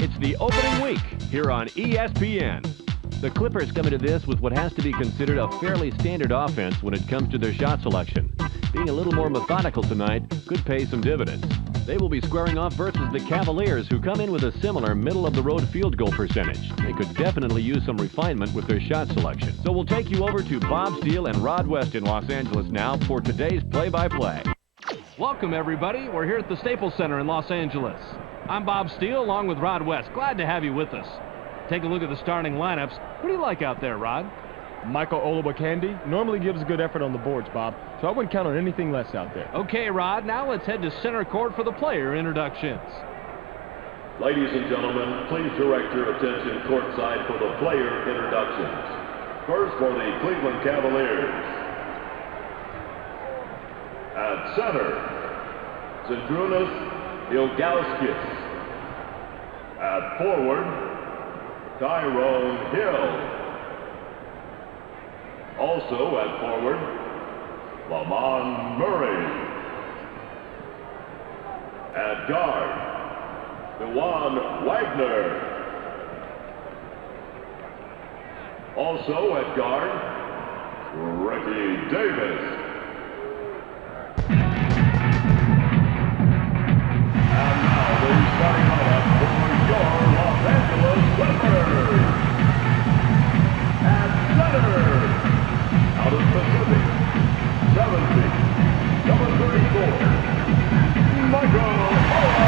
It's the opening week here on ESPN. The Clippers come into this with what has to be considered a fairly standard offense when it comes to their shot selection. Being a little more methodical tonight could pay some dividends. They will be squaring off versus the Cavaliers, who come in with a similar middle-of-the-road field goal percentage. They could definitely use some refinement with their shot selection. So we'll take you over to Bob Steele and Rod West in Los Angeles now for today's play-by-play. Welcome, everybody. We're here at the Staples Center in Los Angeles. I'm Bob Steele, along with Rod West. Glad to have you with us. Take a look at the starting lineups. What do you like out there, Rod? Michael Olowokandi normally gives a good effort on the boards, Bob, so I wouldn't count on anything less out there. Okay, Rod, now let's head to center court for the player introductions. Ladies and gentlemen, please direct your attention courtside for the player introductions. First for the Cleveland Cavaliers. At center, Zydrunas Ilgauskas. At forward, Tyrone Hill. Also at forward, Lamont Murray. At guard, Dewan Wagner. Also at guard, Ricky Davis. And now the starting lineup for your Los Angeles Clippers. At center, out of Pacific, 70, number 34, Michael Olowokandi.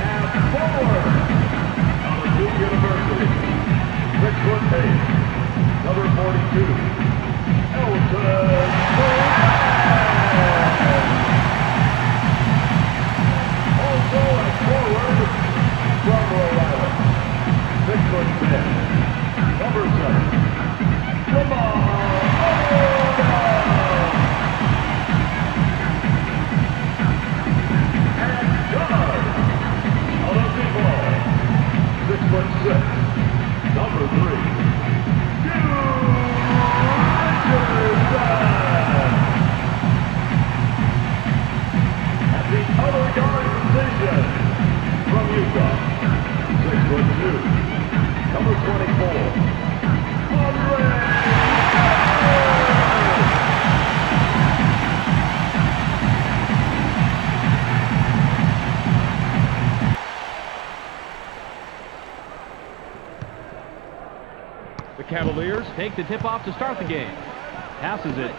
And forward, out of Duke University, 6'8", number 42, Elton Brand. Also at forward, from Rhode Island, 6'10", number 7, Lamont and guard, out of Duval, 6'6", number 3, at the other guard position, from Utah, 6'2", number 24, The Cavaliers take the tip-off to start the game. Passes it.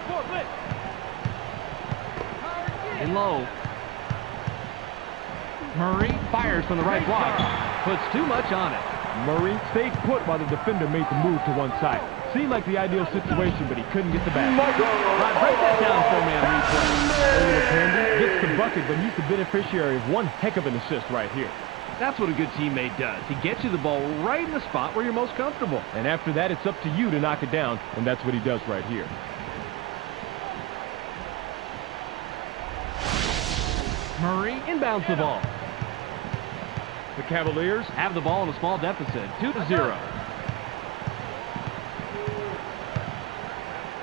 In low. Murray fires from the right block. Puts too much on it. Murray stayed put while the defender made the move to one side. Seemed like the ideal situation, but he couldn't get the basket. Rod, break that down for me on replay. Olowokandi gets the bucket, but he's the beneficiary of one heck of an assist right here. That's what a good teammate does. He gets you the ball right in the spot where you're most comfortable. And after that, it's up to you to knock it down, and that's what he does right here. Murray inbounds the ball. The Cavaliers Have the ball in a small deficit, 2-0.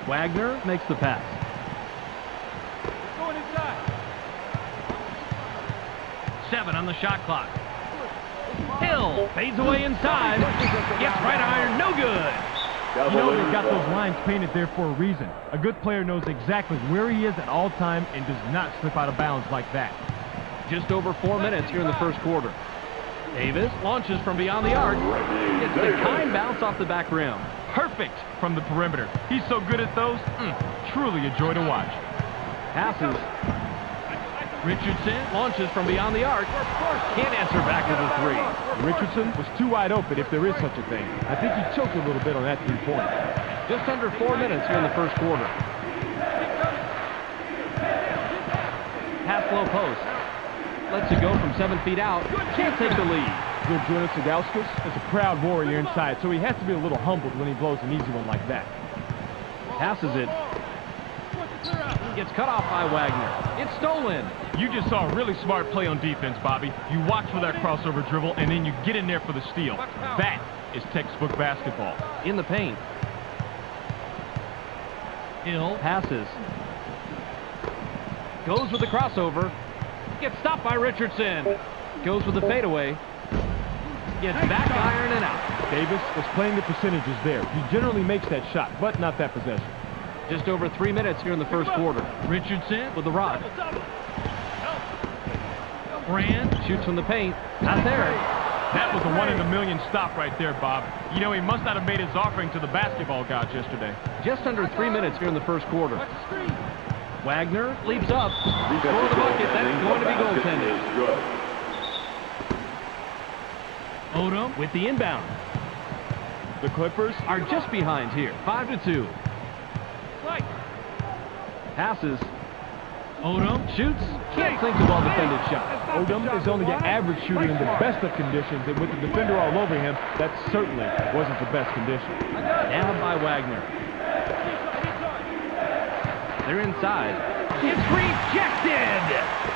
Wagner makes the pass. going inside. 7 on the shot clock. Hill fades away inside. Gets right iron, no good. You know they've got those lines painted there for a reason. A good player knows exactly where he is at all time and does not slip out of bounds like that. Just over 4 minutes here in the first quarter. Davis launches from beyond the arc. Gets the kind bounce off the back rim. Perfect from the perimeter. He's so good at those. Truly a joy to watch. Passes. Richardson launches from beyond the arc. Can't answer back with a 3. Richardson was too wide open if there is such a thing. I think he choked a little bit on that 3-point. Just under 4 minutes here in the first quarter. Pass low post. Lets it go from 7 feet out. Can't take the lead. Zydrunas Ilgauskas is a proud warrior inside, so he has to be a little humbled when he blows an easy one like that. Passes it. Gets cut off by Wagner. It's stolen. You just saw a really smart play on defense, Bobby. You watch for that crossover dribble, and then you get in there for the steal. That is textbook basketball. In the paint. Hill passes. Goes with the crossover. Gets stopped by Richardson. Goes with the fadeaway. Gets back iron and out. Davis was playing the percentages there. He generally makes that shot, but not that possession. Just over 3 minutes here in the first quarter. Richardson with the rock. Brand shoots from the paint. Not there. That was a 1 in a million stop right there, Bob. You know, he must not have made his offering to the basketball gods yesterday. Just under 3 minutes here in the first quarter. Wagner leaps up. Score the bucket. That's going to be goaltending. Odom with the inbound. The Clippers are just behind here. 5-2. Passes. Odom shoots. Can't sink the well-defended shot. Odom is only an average shooter in the best of conditions, and with the defender all over him, that certainly wasn't the best condition. Down by Wagner. They're inside. It's rejected!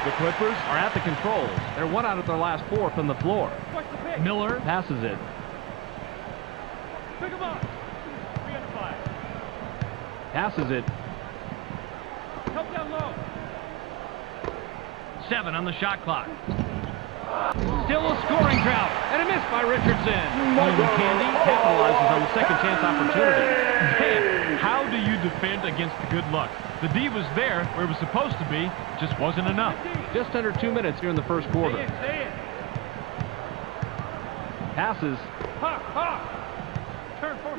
The Clippers are at the controls. They're 1 out of their last 4 from the floor. Miller passes it. Passes it. 7 on the shot clock. Still a scoring drought, and a miss by Richardson. Candy capitalizes on the second chance opportunity. Man, how do you defend against the good luck? The D was there where it was supposed to be, just wasn't enough. Just under 2 minutes here in the first quarter. Passes.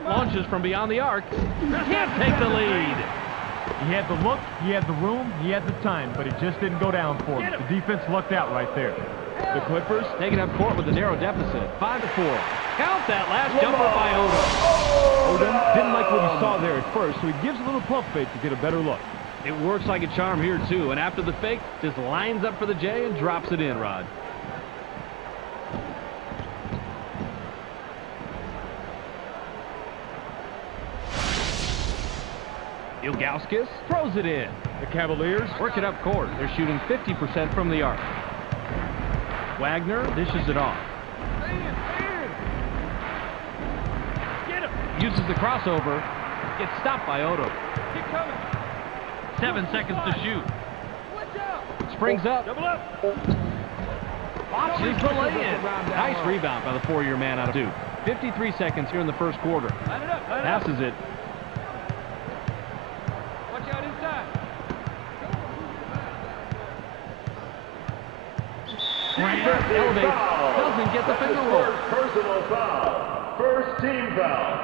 Launches from beyond the arc. Can't take the lead. He had the look, he had the room, he had the time, but it just didn't go down for him. The defense lucked out right there. The Clippers taking up court with a narrow deficit. 5-4. Count that last jumper by Odom. Odom didn't like what he saw there at first, so he gives a little pump fake to get a better look. It works like a charm here, too. And after the fake, just lines up for the J and drops it in, Rod. Ilgauskas throws it in. The Cavaliers work it up court. They're shooting 50% from the arc. Wagner dishes it off. Uses the crossover. Gets stopped by Odom. 7 seconds to shoot. Springs up. Botches the lay-in. Nice rebound by the 4-year man out of Duke. 53 seconds here in the first quarter. Passes it. Elevates, doesn't get the finger roll. Personal foul. First team foul.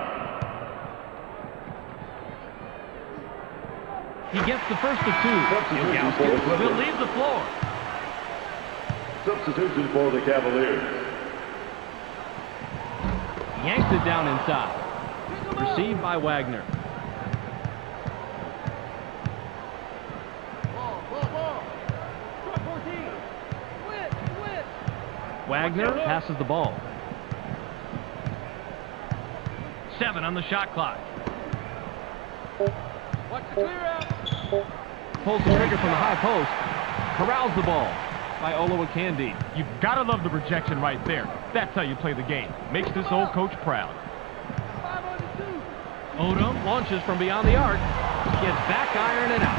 He gets the first of 2. Ilgauskas will leave the floor. Substitution for the Cavaliers. Yanks it down inside. Received by Wagner. Wagner passes the ball. 7 on the shot clock. Pulls the trigger from the high post. Corrals the ball by Olowokandi. You've got to love the rejection right there. That's how you play the game. Makes this old coach proud. Odom launches from beyond the arc. Gets back iron and out.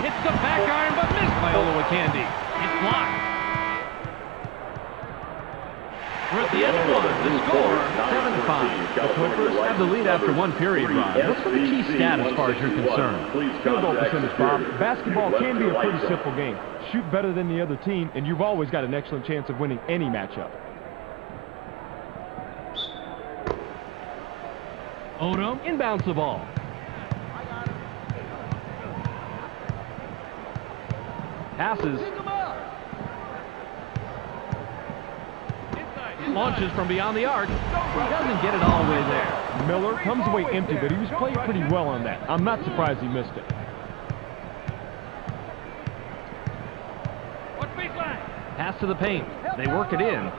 Hits the back iron but missed by Olowokandi. It's blocked. We're at the end of 1. The score, 7-5. The Clippers have the lead after 1 period, Rod. What's the key stat as far as you're concerned? Field goal percentage, Bob. Basketball can be a pretty simple game. Shoot better than the other team, and you've always got an excellent chance of winning any matchup. Odom inbounds the ball. Passes. Launches from beyond the arc. He doesn't get it all the way there. Miller comes away empty, but he was playing pretty well on that. I'm not surprised he missed it. Pass to the paint. They work it in.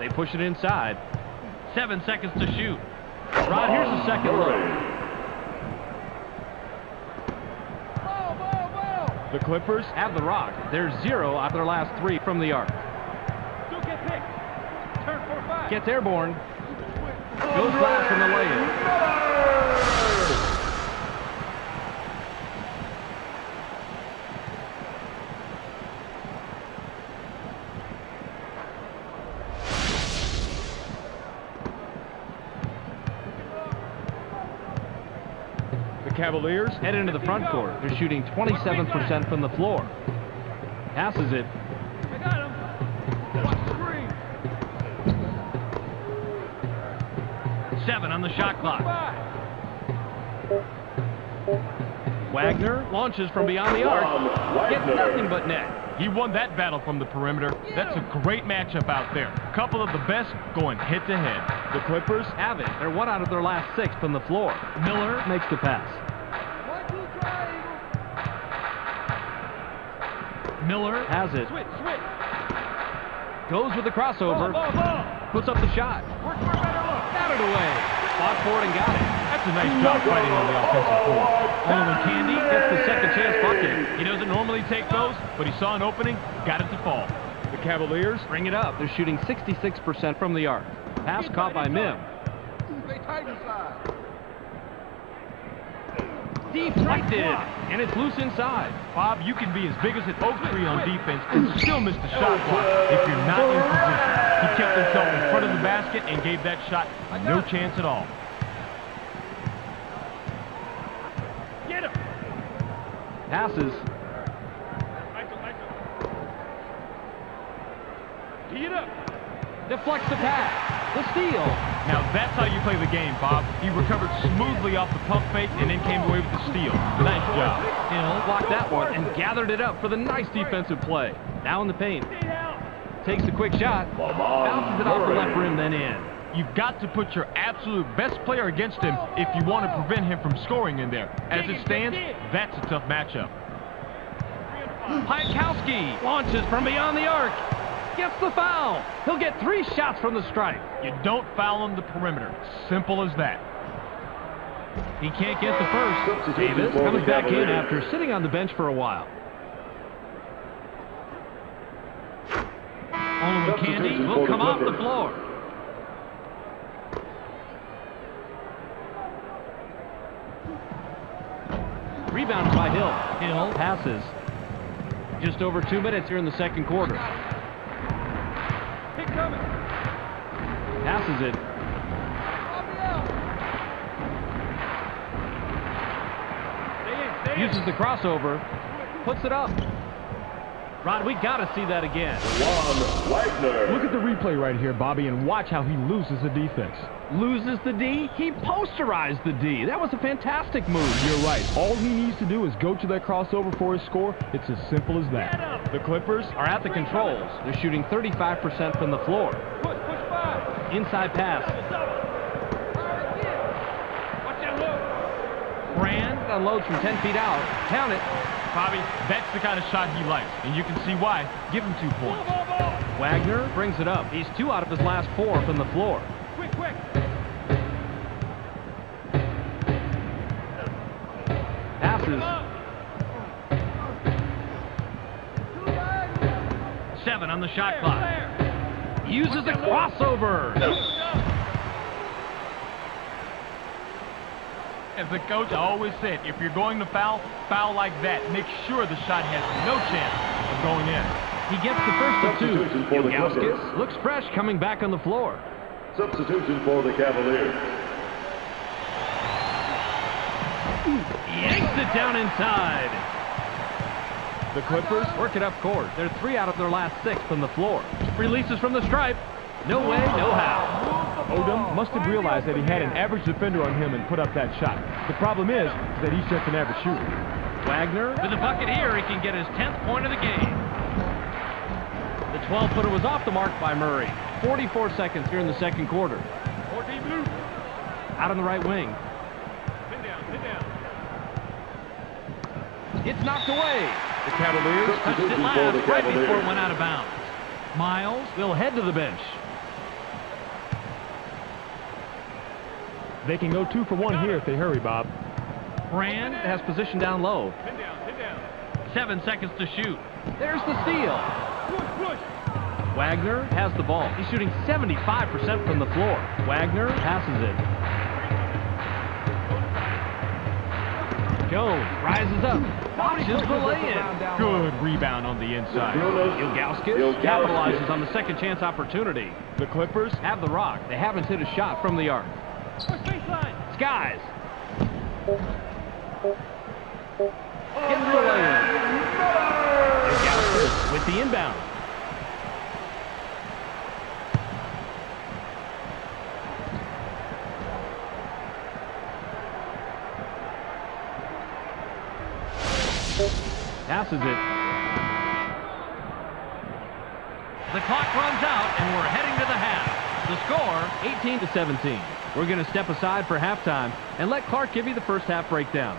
They push it inside. 7 seconds to shoot. Rod, here's the second look. The Clippers have the rock. They're 0 out of their last 3 from the arc. Gets airborne. Goes last from the lay-in. The Cavaliers head into the front court. They're shooting 27% from the floor. Passes it. I got him. Watch the screen. 7 on the shot clock. Wagner launches from beyond the arc. Gets nothing but net. He won that battle from the perimeter. That's a great matchup out there. Couple of the best going head-to-head. The Clippers have it. They're 1 out of their last 6 from the floor. Miller makes the pass. Miller has it. Switch. Goes with the crossover. Ball. Puts up the shot. Work for a better look. Got it away. Fought for it and got it. That's a nice job fighting on the offensive floor. Only Candy gets the second chance bucket. He doesn't normally take those, but he saw an opening, got it to fall. The Cavaliers Bring it up. They're shooting 66% from the arc. Pass caught by Mim. They tight inside. Deflected. And it's loose inside. Bob, you can be as big as an oak tree on defense and still miss the shot clock if you're not in position. He kept himself in front of the basket and gave that shot no chance at all. Get him. Passes. Michael. Tee it up. Deflects the pass. The steal. Now that's how you play the game, Bob. He recovered smoothly off the pump fake and then came away with the steal. Nice job. Hill blocked that one and gathered it up for the nice defensive play. Now in the paint. Takes the quick shot. Bounces it off the left rim, then in. You've got to put your absolute best player against him if you want to prevent him from scoring in there. As it stands, that's a tough matchup. Piatkowski launches from beyond the arc. Gets the foul. He'll get 3 shots from the stripe. You don't foul on the perimeter. Simple as that. He can't get the first. Davis comes back in after sitting on the bench for a while. Only Candy will come off the floor. Rebounded by Hill. Hill passes. Just over 2 minutes here in the second quarter. Kick coming. Passes it. Uses the crossover. Puts it up. Rod, we got to see that again. Wagner. Look at the replay right here, Bobby, and watch how he loses the defense. Loses the D? He posterized the D. That was a fantastic move. You're right. All he needs to do is go to that crossover for his score. It's as simple as that. The Clippers Are at the controls. They're shooting 35% from the floor. Push five. Inside pass. Watch that look. Brand unloads from 10 feet out. Count it. Bobby, that's the kind of shot he likes, and you can see why. Give him 2 points. Ball. Wagner brings it up. He's 2 out of his last 4 from the floor. Quick. Passes. 7 on the shot clock. Uses a crossover. As the coach always said, if you're going to foul like that. Make sure the shot has no chance of going in. He gets the first of 2. Substitution for the Clippers. Ilgauskas looks fresh coming back on the floor. Substitution for the Cavaliers. Yanks it down inside. The Clippers Work it up court. They're 3 out of their last 6 from the floor. Releases from the stripe. No way, no how. Odom must have realized that he had an average defender on him and put up that shot. The problem is that he's just an average shooter. Wagner with a bucket here. He can get his 10th point of the game. The 12-footer was off the mark by Murray. 44 seconds here in the second quarter. 14 blue. Out on the right wing. Pin down. It's knocked away. The Cavaliers Touched it last right before it went out of bounds. Miles will head to the bench. They can go 2 for 1 here if they hurry, Bob. Brand has position down low. Pin down. 7 seconds to shoot. There's the steal. Push. Wagner has the ball. He's shooting 75% from the floor. Wagner passes it. Jones rises up. Launches the lay-in. Good rebound on the inside. Ilgauskas capitalizes on the second chance opportunity. The Clippers Have the rock. They haven't hit a shot from the arc. Push baseline. Skies. Gets the lay-in. With the inbound. Passes it. The clock runs out, and we're heading to the half. The score, 18-17. We're going to step aside for halftime and let Clark give you the first half breakdown.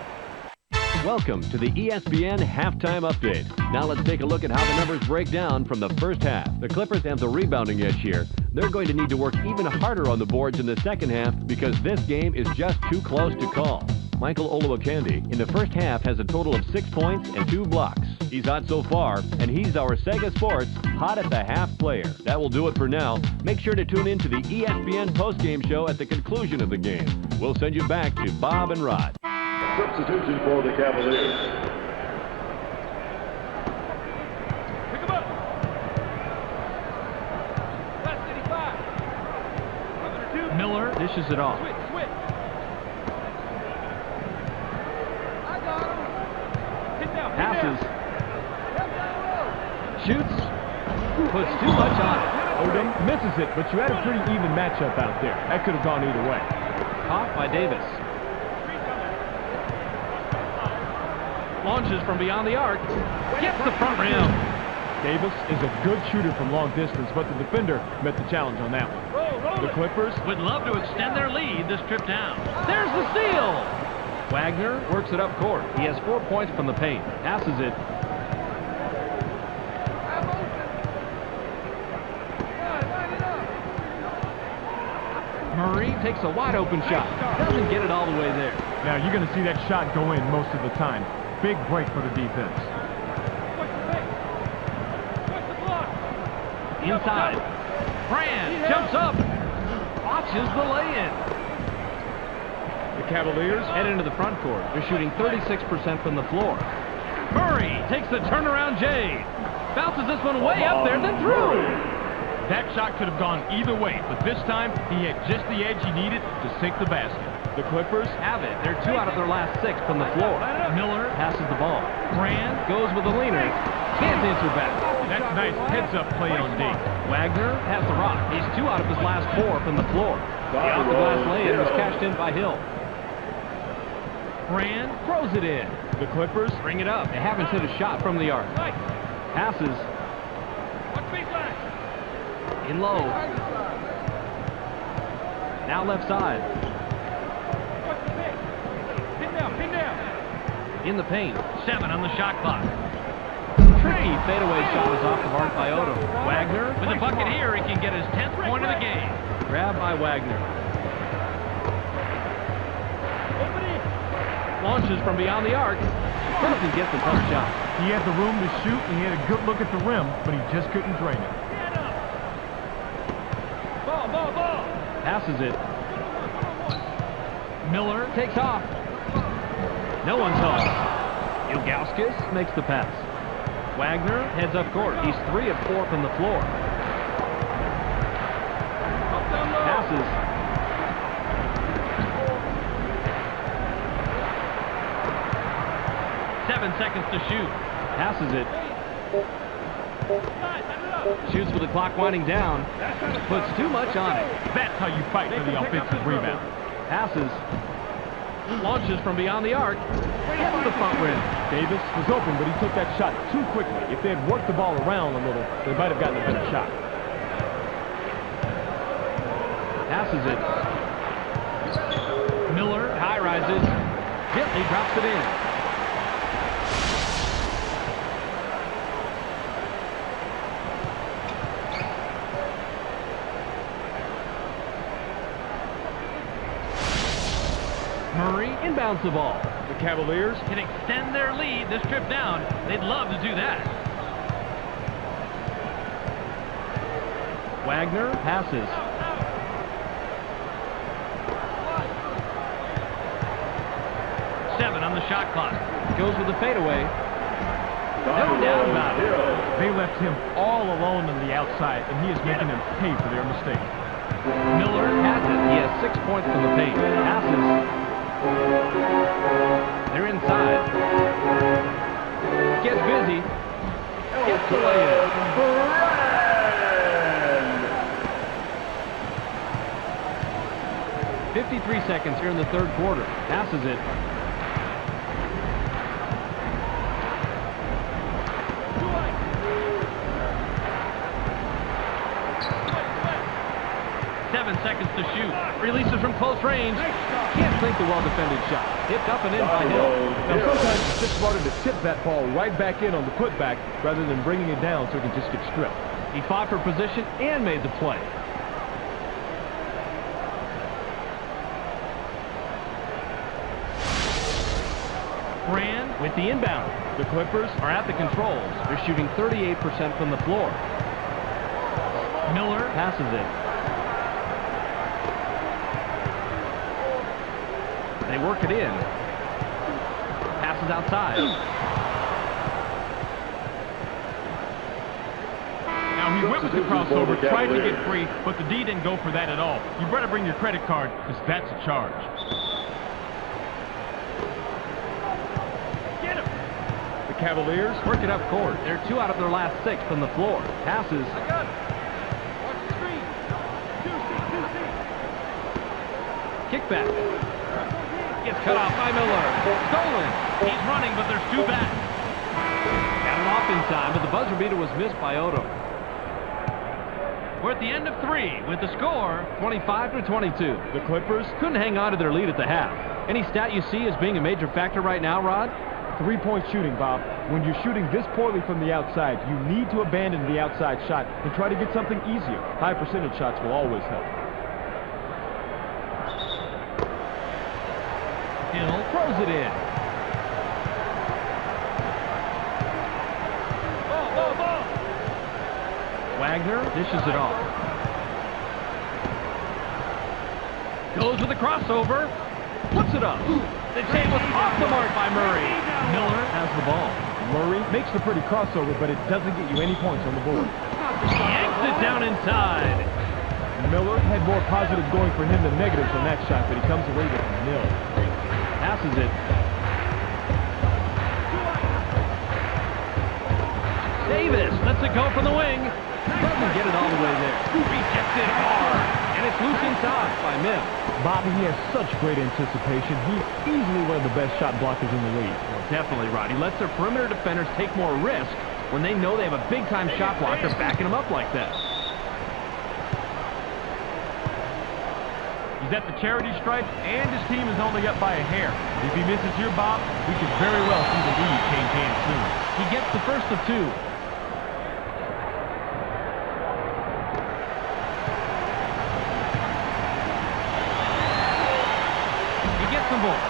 Welcome to the ESPN Halftime Update. Now let's take a look at how the numbers break down from the first half. The Clippers have the rebounding edge here. They're going to need to work even harder on the boards in the second half because this game is just too close to call. Michael Olowokandi in the first half has a total of 6 points and 2 blocks. He's hot so far, and he's our Sega Sports Hot at the Half player. That will do it for now. Make sure to tune in to the ESPN postgame show at the conclusion of the game. We'll send you back to Bob and Rod. Substitution for the Cavaliers. Pick him up. Last 85. Miller dishes it off. Switch. I got him. Hit down. Passes. Shoots. Puts too much on it. Odom misses it, but you had a pretty even matchup out there. That could have gone either way. Caught by Davis. Launches from beyond the arc. Gets the front rim. Davis is a good shooter from long distance, but the defender met the challenge on that one. The Clippers Would love to extend their lead this trip down. There's the steal. Wagner works it up court. He has 4 points from the paint. Passes it. Murray takes a wide open shot. Doesn't get it all the way there. Now, you're going to see that shot go in most of the time. Big break for the defense. Inside. Brand jumps up. Watches the lay-in. The Cavaliers Head into the front court. They're shooting 36% from the floor. Murray takes the turnaround J. Bounces this one way up there, then through. That shot could have gone either way, but this time he had just the edge he needed to sink the basket. The Clippers Have it. They're 2 out of their last 6 from the floor. Miller passes the ball. Brand goes with the leaner. Can't answer back. That's nice heads-up play on D. Wagner has the rock. He's 2 out of his last 4 from the floor. The off-the-glass lay-in was cashed in by Hill. Brand throws it in. The Clippers Bring it up. They haven't hit a shot from the arc. Passes in low. Now left side. Pin down. In the paint. 7 on the shot clock. Trey fadeaway shot is off the mark by Odom. Wagner with a bucket here. He can get his 10th point of the game. Grab by Wagner. Launches from beyond the arc. Doesn't get the tough shot. He had the room to shoot, and he had a good look at the rim, but he just couldn't drain it. Ball. Passes it. Miller takes off. No one's home. Ilgauskas makes the pass. Wagner heads up court. He's 3 of 4 from the floor. Passes. Seven seconds to shoot. Passes it. Shoots with the clock winding down. Puts too much on it. That's how you fight for the offensive rebound. Passes. Launches from beyond the arc. Gets the front rim. Davis was open, but he took that shot too quickly. If they had worked the ball around a little, they might have gotten a better shot. Passes it. Miller high rises. Gently drops it in. Murray inbounds the ball. The Cavaliers Can extend their lead this trip down. They'd love to do that. Wagner passes. Seven on the shot clock. Goes with the fadeaway. No doubt about it. they left him all alone on the outside, and he is making them pay for their mistake. Miller has it. He has 6 points from the paint. Passes. They're inside. Gets busy. Gets the lay-in. 53 seconds here in the third quarter. Passes it. Seconds to shoot. Releases from close range. Can't sink the well-defended shot. Tipped up and in by Hill. Now, sometimes it's just smarter to tip that ball right back in on the putback rather than bringing it down so it can just get stripped. He fought for position and made the play. Brand with the inbound. The Clippers Are at the controls. They're shooting 38% from the floor. Miller passes it. They work it in. Passes outside. Now, he went with the crossover, tried to get free, but the D didn't go for that at all. You better bring your credit card, because that's a charge. Get him. The Cavaliers Work it up court. They're 2 out of their last 6 from the floor. Passes. I got him. Watch the screen. 2C. Kickback. Gets cut off by Miller. Stolen. He's running, but there's 2 back. Got it off in time, but the buzzer beater was missed by Odom. We're at the end of 3 with the score 25-22. The Clippers Couldn't hang on to their lead at the half. Any stat you see as being a major factor right now, Rod? Three-point shooting, Bob. When you're shooting this poorly from the outside, you need to abandon the outside shot and try to get something easier. High percentage shots will always help. Hill throws it in. Ball. Wagner dishes it off. Goes with a crossover. Puts it up. The chain was off the mark by Murray. Miller has the ball. Murray makes the pretty crossover, but it doesn't get you any points on the board. Yanks it down inside. Miller had more positives going for him than negatives on that shot, but he comes away with nil. Passes it. Davis lets it go from the wing. Doesn't get it all the way there. Rejects it hard. And it's loose inside by Mims. Bobby, he has such great anticipation. He's easily one of the best shot blockers in the league. Well, definitely, Rod. He lets their perimeter defenders take more risk when they know they have a big-time shot blocker backing them up like that. He's at the charity stripe, and his team is only up by a hair. If he misses here, Bob, we could very well see the lead change hands soon. He gets the first of 2. He gets the ball.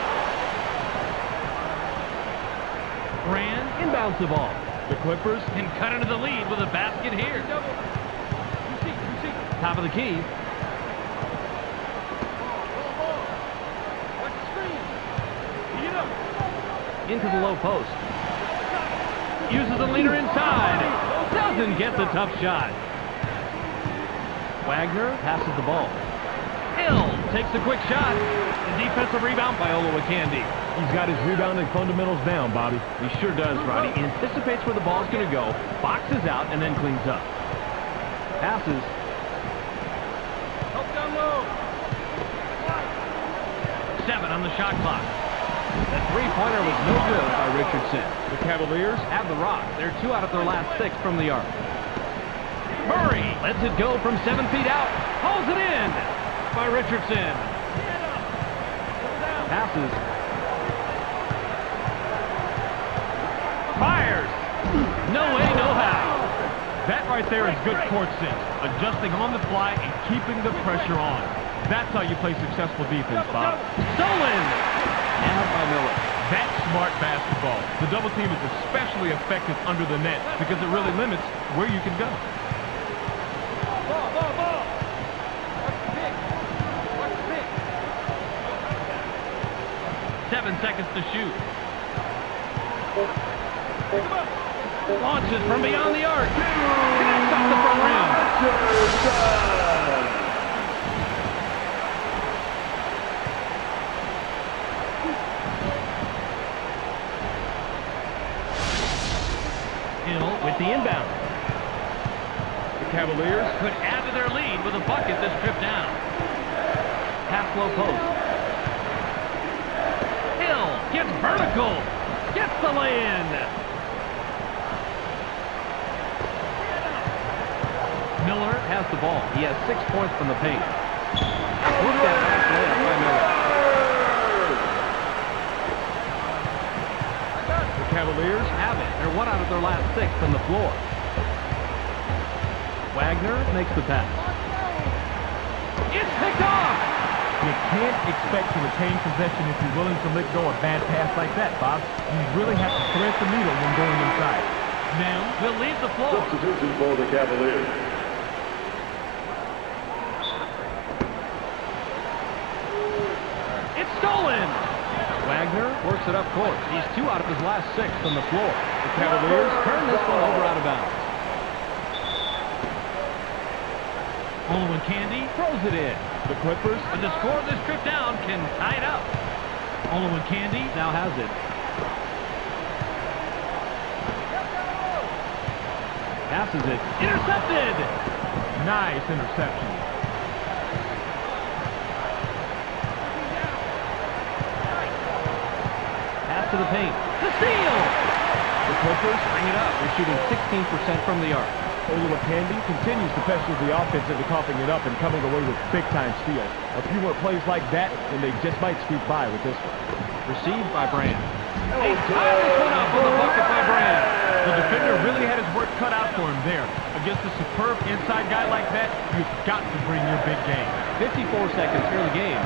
Brand inbounds the ball. The Clippers Can cut into the lead with a basket here. Double. 2C. Top of the key. Ball. Watch the screen. Get up. Into the low post. Uses the leader inside. Doesn't get the tough shot. Wagner passes the ball. Hill takes a quick shot. The defensive rebound by Olowokandi. He's got his rebounding fundamentals down, Bobby. He sure does, Roddy. He anticipates where the ball's going to go, boxes out, and then cleans up. Passes. Help down low. 7 on the shot clock. The three-pointer was no good by Richardson. The Cavaliers Have the rock. They're 2 out of their last 6 from the arc. Murray lets it go from 7 feet out. Pulls it in by Richardson. Passes. Fires. No way, no how. That right there is good court sense. Adjusting on the fly and keeping the pressure on. That's how you play successful defense, Bob. Stolen. And up by Miller. That's smart basketball. The double team is especially effective under the net because it really limits where you can go. Ball. Watch the pick. 7 seconds to shoot. Pick him up. Launches from beyond the arc. Connects off the front rim. the inbound. The Cavaliers Could add to their lead with a bucket this trip down. Half-flow post. Hill gets vertical. Gets the lay-in. Miller has the ball. He has 6 points from the paint. Look at that last layup by Miller. The Cavaliers Have it. They're 1 out of their last 6 from the floor. Wagner makes the pass. It's picked off. You can't expect to retain possession if you're willing to let go a bad pass like that, Bob. You really have to thread the needle when going inside. Now will leave the floor. Substitution for the Cavaliers. It's stolen. Wagner works it up court. He's 2 out of his last 6 from the floor. The Cavaliers Turn this one over out of bounds. Olin Candy throws it in. The Clippers. And the score of this trip down can tie it up. Olin Candy now has it. Passes it. Intercepted. Nice interception. Pass to the paint. The steal. The Clippers. Bring it up. They're shooting 16% from the arc. Olowokandi continues to pester the offense into coughing it up and coming away with big-time steals. A few more plays like that, and they just might squeak by with this one. Received by Brand. They tie this one up with a bucket by Brand. The defender really had his work cut out for him there. Against a superb inside guy like that, you've got to bring your big game. 54 seconds here in the game.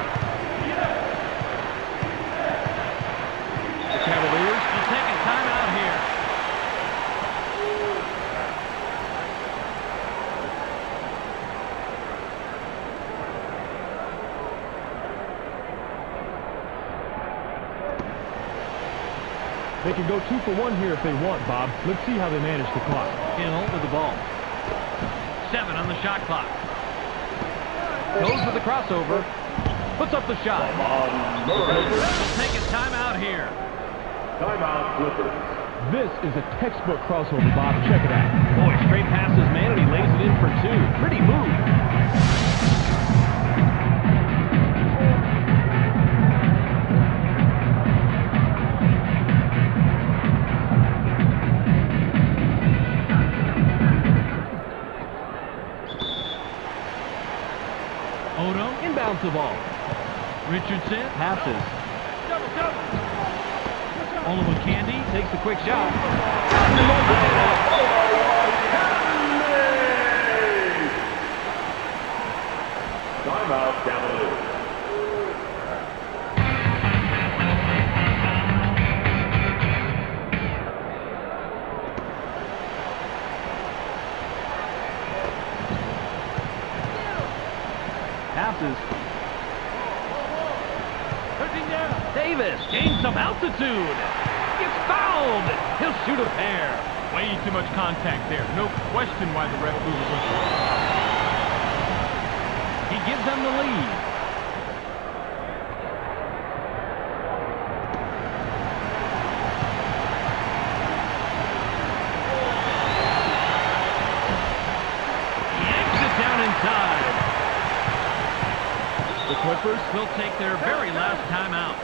The Cavaliers. He's taking time out here. They can go 2 for 1 here if they want, Bob. Let's see how they manage the clock. Hill with the ball. 7 on the shot clock. Goes with the crossover. Puts up the shot. Taking time out here. Timeout, Clippers. This is a textbook crossover, Bob. Check it out. Boy, straight past his man, and he lays it in for 2. Pretty move. Odo inbounds the ball. Richardson passes. Olin Candy takes a quick shot. Timeout, Cavaliers. Passes. Davis gains some altitude. Gets fouled. He'll shoot a pair. Way too much contact there. No question why the ref blew the whistle. He gives them the lead. Yanks it down inside. The Clippers Will take their very last timeout.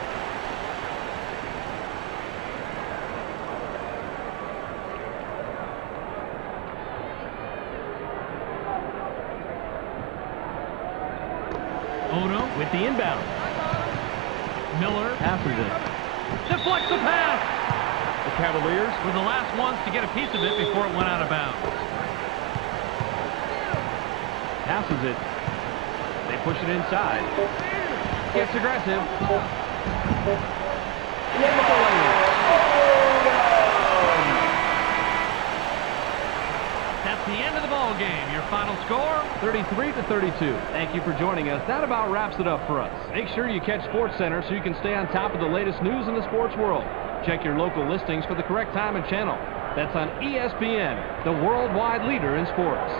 Odo with the inbound. Miller passes it. Deflects the pass. The Cavaliers Were the last ones to get a piece of it before it went out of bounds. Passes it. They push it inside. Gets aggressive. That's the end of the ball game. Your final score, 33-32. Thank you for joining us. That about wraps it up for us. Make sure you catch SportsCenter so you can stay on top of the latest news in the sports world. Check your local listings for the correct time and channel. That's on ESPN, the worldwide leader in sports.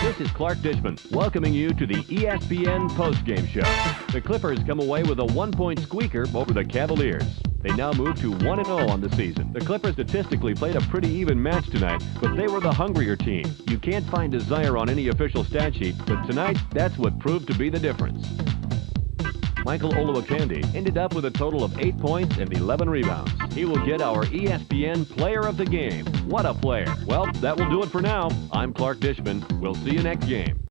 This is Clark Dishman welcoming you to the ESPN Postgame Show. The Clippers come away with a 1-point squeaker over the Cavaliers. They now move to 1-0 on the season. The Clippers statistically played a pretty even match tonight, but they were the hungrier team. You can't find desire on any official stat sheet, but tonight, that's what proved to be the difference. Michael Olowokandi ended up with a total of 8 points and 11 rebounds. He will get our ESPN Player of the Game. What a player. Well, that will do it for now. I'm Clark Dishman. We'll see you next game.